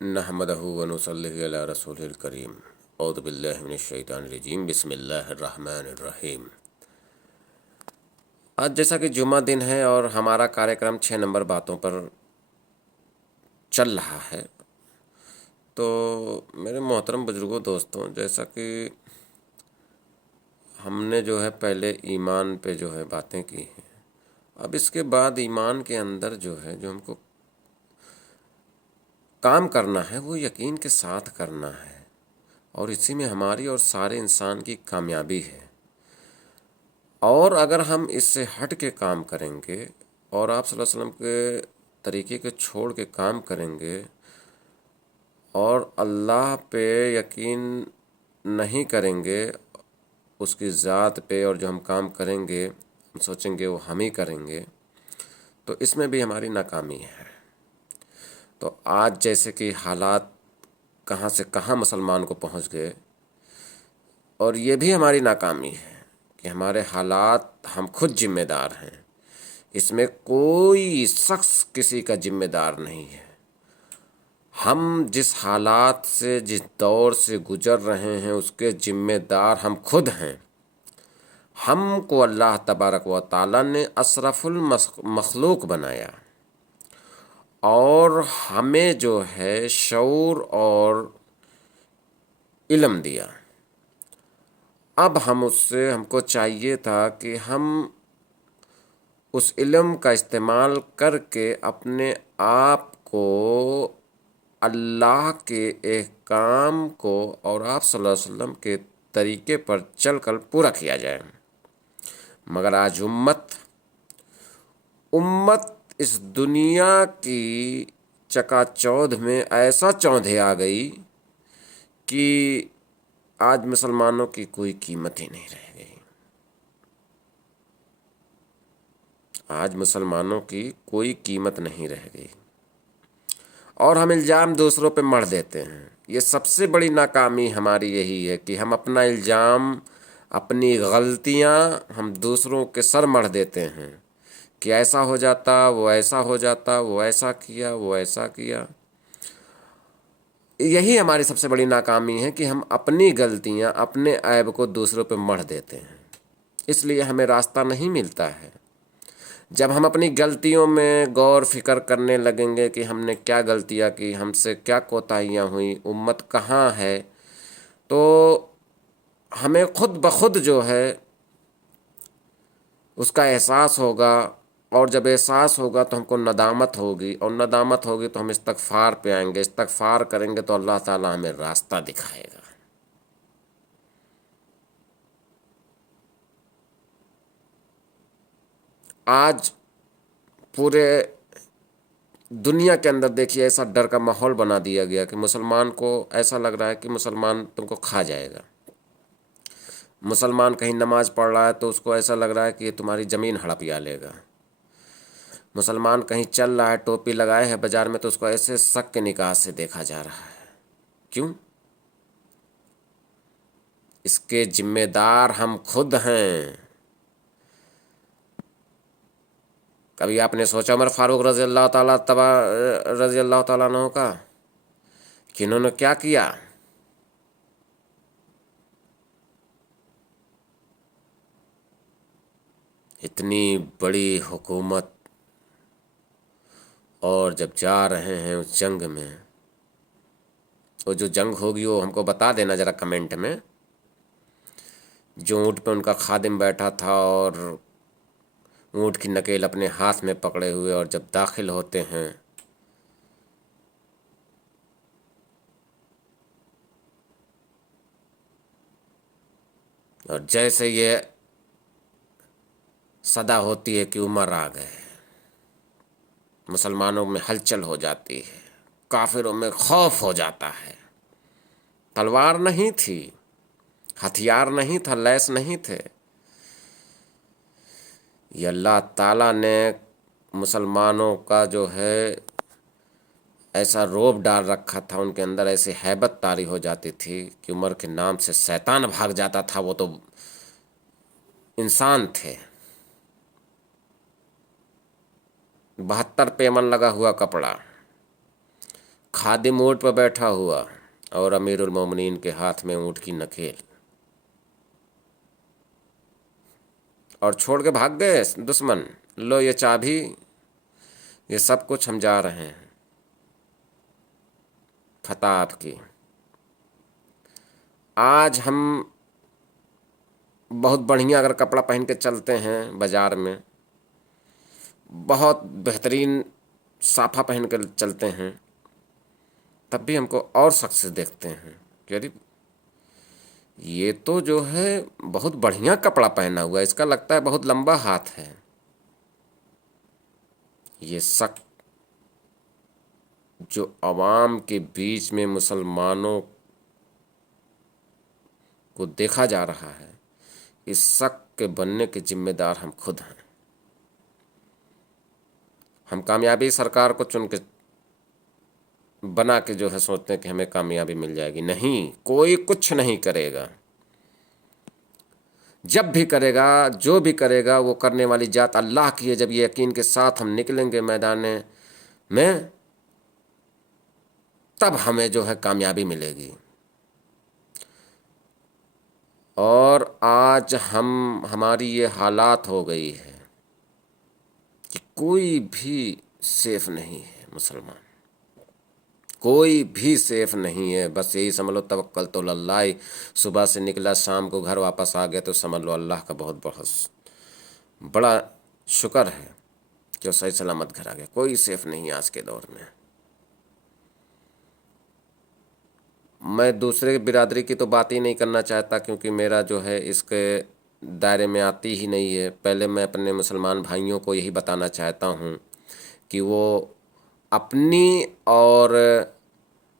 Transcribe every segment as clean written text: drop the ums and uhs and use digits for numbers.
نحمدہ ونصلی علی رسول الکریم اعوذ باللہ من الشیطان الرجیم بسم اللہ الرحمن الرحیم۔ آج جیسا کہ جمعہ دن ہے اور ہمارا کاریہ 6 نمبر باتوں پر چل رہا ہے، تو میرے محترم بزرگوں دوستوں، جیسا کہ ہم نے جو ہے پہلے ایمان پہ جو ہے باتیں کی ہیں، اب اس کے بعد ایمان کے اندر جو ہم کو کام کرنا ہے وہ یقین کے ساتھ کرنا ہے، اور اسی میں ہماری اور سارے انسان کی کامیابی ہے۔ اور اگر ہم اس سے ہٹ کے کام کریں گے اور آپ صلی اللہ علیہ وسلم کے طریقے کے چھوڑ کے کام کریں گے اور اللہ پہ یقین نہیں کریں گے، اس کی ذات پہ، اور جو ہم کام کریں گے ہم سوچیں گے وہ ہم ہی کریں گے، تو اس میں بھی ہماری ناکامی ہے۔ تو آج جیسے کہ حالات کہاں سے کہاں مسلمان کو پہنچ گئے، اور یہ بھی ہماری ناکامی ہے کہ ہمارے حالات ہم خود ذمہ دار ہیں، اس میں کوئی شخص کسی کا ذمہ دار نہیں ہے۔ ہم جس حالات سے، جس دور سے گزر رہے ہیں، اس کے ذمہ دار ہم خود ہیں۔ ہم کو اللہ تبارک و تعالیٰ نے اشرف المخلوق بنایا، اور ہمیں جو ہے شعور اور علم دیا۔ اب ہم کو چاہیے تھا کہ ہم اس علم کا استعمال کر کے اپنے آپ کو اللہ کے احکام کو اور آپ صلی اللہ علیہ وسلم کے طریقے پر چل کر پورا کیا جائے۔ مگر آج امت اس دنیا کی چکا چوندھ میں ایسا چوندھے آ گئی کہ آج مسلمانوں کی کوئی قیمت ہی نہیں رہ گئی۔ آج مسلمانوں کی کوئی قیمت نہیں رہ گئی، اور ہم الزام دوسروں پہ مڑ دیتے ہیں۔ یہ سب سے بڑی ناکامی ہماری یہی ہے کہ ہم اپنا الزام، اپنی غلطیاں ہم دوسروں کے سر مڑ دیتے ہیں کہ ایسا ہو جاتا، وہ ایسا ہو جاتا، وہ ایسا کیا، وہ ایسا کیا۔ یہی ہماری سب سے بڑی ناکامی ہے کہ ہم اپنی غلطیاں، اپنے عیب کو دوسروں پہ مڑ دیتے ہیں، اس لیے ہمیں راستہ نہیں ملتا ہے۔ جب ہم اپنی غلطیوں میں غور فکر کرنے لگیں گے کہ ہم نے کیا غلطیاں کی، ہم سے کیا کوتاہیاں ہوئیں، امت کہاں ہے، تو ہمیں خود بخود جو ہے اس کا احساس ہوگا، اور جب احساس ہوگا تو ہم کو ندامت ہوگی، اور ندامت ہوگی تو ہم استغفار پہ آئیں گے، استغفار کریں گے تو اللہ تعالیٰ ہمیں راستہ دکھائے گا۔ آج پورے دنیا کے اندر دیکھیے ایسا ڈر کا ماحول بنا دیا گیا کہ مسلمان کو ایسا لگ رہا ہے کہ مسلمان تم کو کھا جائے گا۔ مسلمان کہیں نماز پڑھ رہا ہے تو اس کو ایسا لگ رہا ہے کہ یہ تمہاری زمین ہڑپیا لے گا۔ مسلمان کہیں چل رہا ہے، ٹوپی لگائے ہے بازار میں، تو اس کو ایسے شک کے نگاہ سے دیکھا جا رہا ہے۔ کیوں؟ اس کے ذمہ دار ہم خود ہیں۔ کبھی آپ نے سوچا عمر فاروق رضی اللہ تعالیٰ عنہ کا کہ انہوں نے کیا کیا؟ اتنی بڑی حکومت، اور جب جا رہے ہیں اس جنگ میں، وہ جو جنگ ہوگی وہ ہم کو بتا دینا ذرا کمنٹ میں، جو اونٹ پہ ان کا خادم بیٹھا تھا اور اونٹ کی نکیل اپنے ہاتھ میں پکڑے ہوئے، اور جب داخل ہوتے ہیں اور جیسے یہ صدا ہوتی ہے کہ عمر آ گئے، مسلمانوں میں ہلچل ہو جاتی ہے، کافروں میں خوف ہو جاتا ہے۔ تلوار نہیں تھی، ہتھیار نہیں تھا، لیس نہیں تھے، یہ اللہ تعالیٰ نے مسلمانوں کا جو ہے ایسا روب ڈال رکھا تھا، ان کے اندر ایسی ہیبت طاری ہو جاتی تھی کہ عمر کے نام سے شیطان بھاگ جاتا تھا، وہ تو انسان تھے۔ 72 پیمن لگا ہوا کپڑا، خادم اونٹ پر بیٹھا ہوا اور امیر المومنین کے ہاتھ میں اونٹ کی نکیل، اور چھوڑ کے بھاگ گئے دشمن، لو یہ چابی، یہ سب کچھ ہم جا رہے ہیں، فتح آپ کی۔ آج ہم بہت بڑھیا اگر کپڑا پہن کے چلتے ہیں بازار میں، بہت بہترین صافہ پہن کر چلتے ہیں، تب بھی ہم کو اور شخص سے دیکھتے ہیں کہ ارے یہ تو جو ہے بہت بڑھیا کپڑا پہنا ہوا ہے، اس کا لگتا ہے بہت لمبا ہاتھ ہے۔ یہ شک جو عوام کے بیچ میں مسلمانوں کو دیکھا جا رہا ہے، اس شک کے بننے کے ذمہ دار ہم خود ہیں۔ ہم کامیابی سرکار کو چن کے بنا کے جو ہے سوچتے ہیں کہ ہمیں کامیابی مل جائے گی، نہیں، کوئی کچھ نہیں کرے گا۔ جب بھی کرے گا، جو بھی کرے گا، وہ کرنے والی ذات اللہ کی ہے۔ جب یہ یقین کے ساتھ ہم نکلیں گے میدان میں، تب ہمیں جو ہے کامیابی ملے گی۔ اور آج ہماری یہ حالات ہو گئی ہے کہ کوئی بھی سیف نہیں ہے، مسلمان کوئی بھی سیف نہیں ہے۔ بس یہی سمجھ لو توکلت علی اللہ، صبح سے نکلا شام کو گھر واپس آ گیا تو سمجھ لو اللہ کا بہت بڑا شکر ہے کہ وہ صحیح سلامت گھر آ گیا۔ کوئی سیف نہیں ہے آج کے دور میں۔ میں دوسرے برادری کی تو بات ہی نہیں کرنا چاہتا، کیونکہ میرا جو ہے اس کے دائرے میں آتی ہی نہیں ہے۔ پہلے میں اپنے مسلمان بھائیوں کو یہی بتانا چاہتا ہوں کہ وہ اپنی اور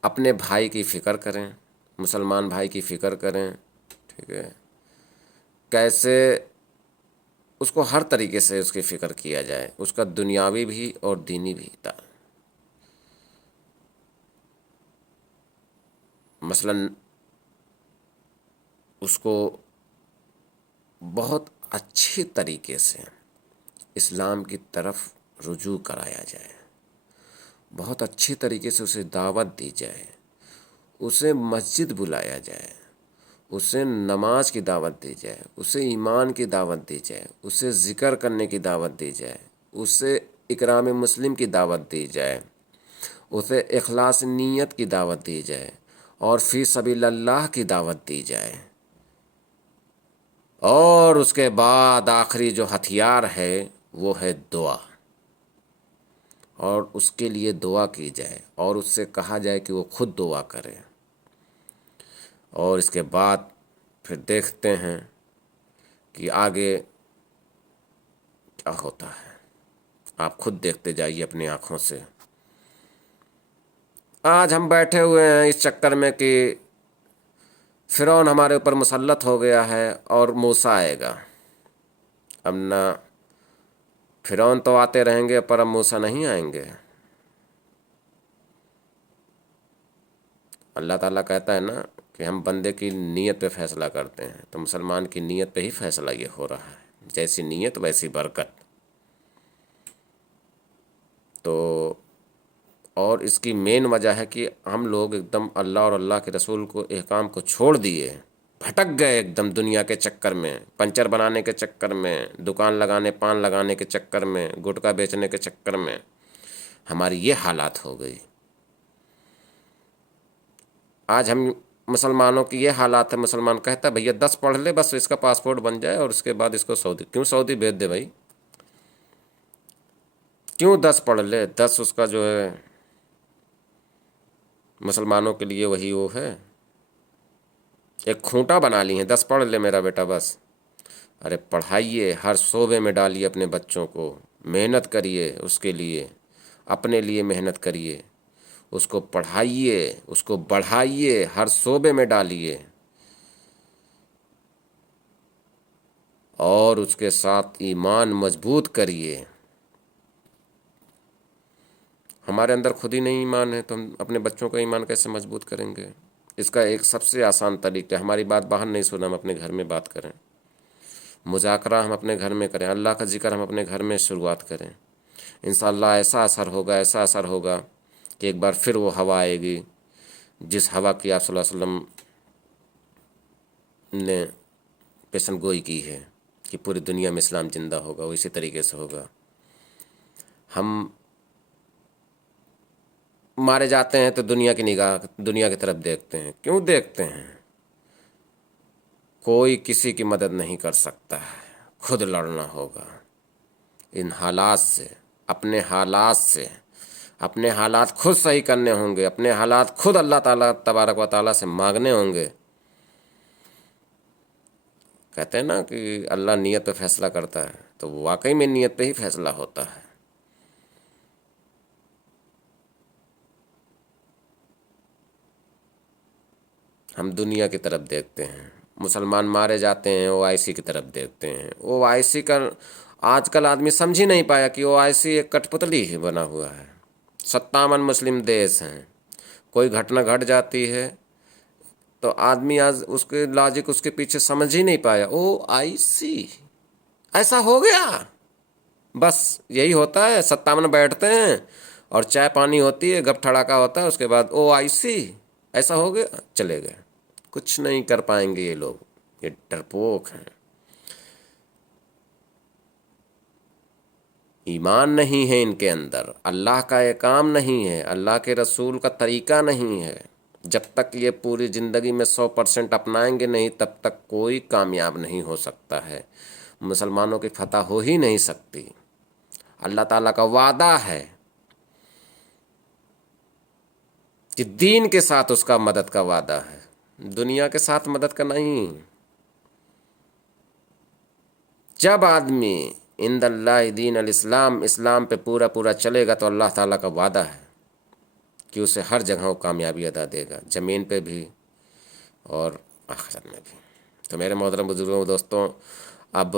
اپنے بھائی کی فکر کریں، مسلمان بھائی کی فکر کریں، ٹھیک ہے، کیسے اس کو ہر طریقے سے اس کی فکر کیا جائے، اس کا دنیاوی بھی اور دینی بھی تھا۔ مثلا اس کو بہت اچھی طریقے سے اسلام کی طرف رجوع کرایا جائے، بہت اچھی طریقے سے اسے دعوت دی جائے، اسے مسجد بلایا جائے، اسے نماز کی دعوت دی جائے، اسے ایمان کی دعوت دی جائے، اسے ذکر کرنے کی دعوت دی جائے، اسے اکرام مسلم کی دعوت دی جائے، اسے اخلاص نیت کی دعوت دی جائے، اور فی سبیل اللہ کی دعوت دی جائے۔ اور اس کے بعد آخری جو ہتھیار ہے وہ ہے دعا، اور اس کے لیے دعا کی جائے، اور اس سے کہا جائے کہ وہ خود دعا کرے۔ اور اس کے بعد پھر دیکھتے ہیں کہ آگے کیا ہوتا ہے، آپ خود دیکھتے جائیے اپنی آنکھوں سے۔ آج ہم بیٹھے ہوئے ہیں اس چکر میں کہ فرعون ہمارے اوپر مسلط ہو گیا ہے اور موسیٰ آئے گا۔ اب نہ فرعون تو آتے رہیں گے پر اب موسیٰ نہیں آئیں گے۔ اللہ تعالیٰ کہتا ہے نا کہ ہم بندے کی نیت پہ فیصلہ کرتے ہیں، تو مسلمان کی نیت پہ ہی فیصلہ یہ ہو رہا ہے، جیسی نیت ویسی برکت۔ تو اور اس کی مین وجہ ہے کہ ہم لوگ ایک دم اللہ اور اللہ کے رسول کو احکام کو چھوڑ دیے، بھٹک گئے ایک دم دنیا کے چکر میں، پنچر بنانے کے چکر میں، دکان لگانے، پان لگانے کے چکر میں، گٹکا بیچنے کے چکر میں ہماری یہ حالات ہو گئی۔ آج ہم مسلمانوں کی یہ حالات ہے، مسلمان کہتا ہے بھیا 10 پڑھ لے بس اس کا پاسپورٹ بن جائے اور اس کے بعد اس کو سعودی، کیوں سعودی بھیج دے بھائی، کیوں 10 پڑھ لے، 10 اس کا جو ہے مسلمانوں کے لیے وہی وہ ہے، ایک کھونٹا بنا لی ہیں، 10 پڑھ لے میرا بیٹا بس۔ ارے پڑھائیے، ہر شعبے میں ڈالیے اپنے بچوں کو، محنت کریے اس کے لیے، اپنے لیے محنت کریے، اس کو پڑھائیے، اس کو بڑھائیے، ہر شعبے میں ڈالیے، اور اس کے ساتھ ایمان مضبوط کریے۔ ہمارے اندر خود ہی نہیں ایمان ہے تو ہم اپنے بچوں کا ایمان کیسے مضبوط کریں گے؟ اس کا ایک سب سے آسان طریقہ ہے، ہماری بات باہر نہیں سنیں، ہم اپنے گھر میں بات کریں، مذاکرہ ہم اپنے گھر میں کریں، اللہ کا ذکر ہم اپنے گھر میں شروعات کریں، انشاءاللہ ایسا اثر ہوگا، ایسا اثر ہوگا کہ ایک بار پھر وہ ہوا آئے گی جس ہوا کی آپ صلی اللہ علیہ وسلم نے پیشن گوئی کی ہے کہ پوری دنیا میں اسلام زندہ ہوگا، وہ اسی طریقے سے ہوگا۔ ہم مارے جاتے ہیں تو دنیا کی طرف دیکھتے ہیں، کیوں دیکھتے ہیں؟ کوئی کسی کی مدد نہیں کر سکتا ہے، خود لڑنا ہوگا ان حالات سے، اپنے حالات سے، اپنے حالات خود صحیح کرنے ہوں گے، اپنے حالات خود اللہ تعالیٰ تبارک و تعالیٰ سے مانگنے ہوں گے۔ کہتے ہیں نا کہ اللہ نیت پہ فیصلہ کرتا ہے، تو واقعی میں نیت پہ ہی فیصلہ ہوتا ہے۔ ہم دنیا کی طرف دیکھتے ہیں، مسلمان مارے جاتے ہیں او آئی سی کی طرف دیکھتے ہیں۔ او آئی سی کا آج کل آدمی سمجھ ہی نہیں پایا کہ او آئی سی ایک کٹ پتلی ہی بنا ہوا ہے۔ 57 مسلم دیش ہیں، کوئی گھٹنا گھٹ جاتی ہے تو آدمی آج اس کے لاجک اس کے پیچھے سمجھ ہی نہیں پایا۔ او آئی سی ایسا ہو گیا، بس یہی ہوتا ہے۔ 57 بیٹھتے ہیں اور چائے پانی ہوتی ہے، گپ ٹھڑاکا ہوتا ہے، اس کے بعد او آئی سی ایسا ہو گیا، چلے گئے۔ کچھ نہیں کر پائیں گے یہ لوگ، یہ ڈرپوک ہیں۔ ایمان نہیں ہے ان کے اندر، اللہ کا یہ کام نہیں ہے، اللہ کے رسول کا طریقہ نہیں ہے۔ جب تک یہ پوری زندگی میں 100% اپنائیں گے نہیں، تب تک کوئی کامیاب نہیں ہو سکتا ہے، مسلمانوں کی فتح ہو ہی نہیں سکتی۔ اللہ تعالیٰ کا وعدہ ہے کہ دین کے ساتھ اس کا مدد کا وعدہ ہے، دنیا کے ساتھ مدد کا نہیں۔ جب آدمی عند اللہ دین الاسلام، اسلام پہ پورا چلے گا تو اللہ تعالیٰ کا وعدہ ہے کہ اسے ہر جگہ وہ کامیابی عطا دے گا، زمین پہ بھی اور آخرت میں بھی۔ تو میرے محترم بزرگوں دوستوں، اب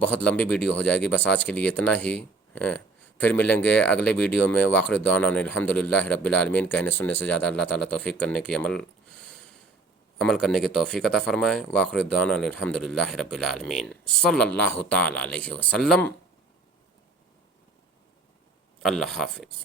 بہت لمبی ویڈیو ہو جائے گی، بس آج کے لیے اتنا ہی ہے۔ پھر ملیں گے اگلے ویڈیو میں۔ وآخر دعوانا الحمدللہ رب العالمین۔ کہنے سننے سے زیادہ اللہ تعالیٰ توفیق کرنے کی عمل کرنے کی توفیق عطا فرمائے۔ وآخر دعوانا الحمدللہ رب العالمین، صلی اللہ تعالیٰ علیہ وسلم۔ اللہ حافظ۔